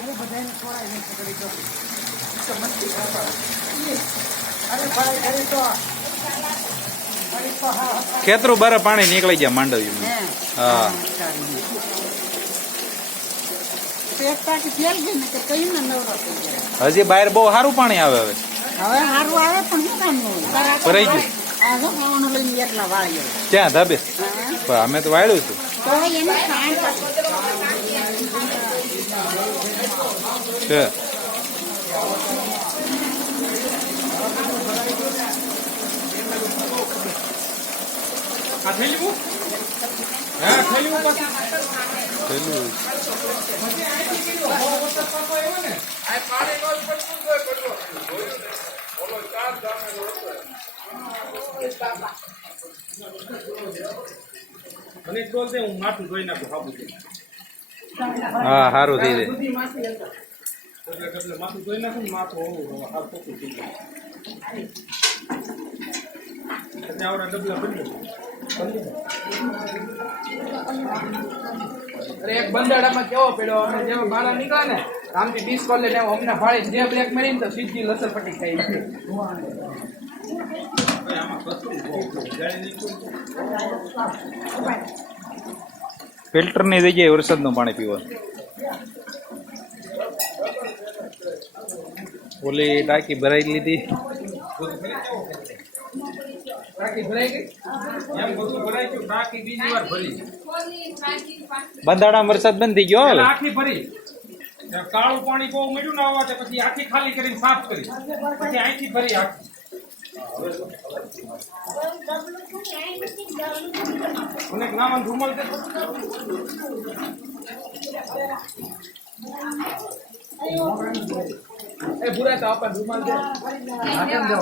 અરે બધાને ખોરાય નહીં પકડી દો તો મસ્તી કરતા અરે ભાઈ ઘરે તો ખેતરું બારે પાણી નીકળી ગયા માંડવ્યું. હા હજી બહાર બહુ સારું પાણી આવે હવે. હવે સારું આવે પણ શું કામ નું ભરાઈ ગયું ખાવાનું લઈને એકલા વાળીએ ત્યાં ધાબે. અમે તો વાળ્યું હતું. તો એને છે હા સારું થઈ જાય. એક બંધાડામાં કેવો પડ્યો અમે જેમ બાળા નીકળે ને આમથી 20 કોલ લઈને અમને ફાળી જે બ્રેક મારીને તો સીધી લસરપટ્ટી ખાઈ ફિલ્ટર ની જગ્યાએ વરસાદનું પાણી પીવાનું. ઓલી ટાંકી ભરાઈ લીધી. બંધાણામાં વરસાદ બંધ થઈ ગયો. આખી ભરી કાળું પાણી બહુ મીઠું ના આવવા પછી આખી ખાલી કરીને સાફ કરી પછી અહીંથી ભરી આખી. અનેક નામ રૂમલ એ ભૂરા તો આપણ રૂમાલ દે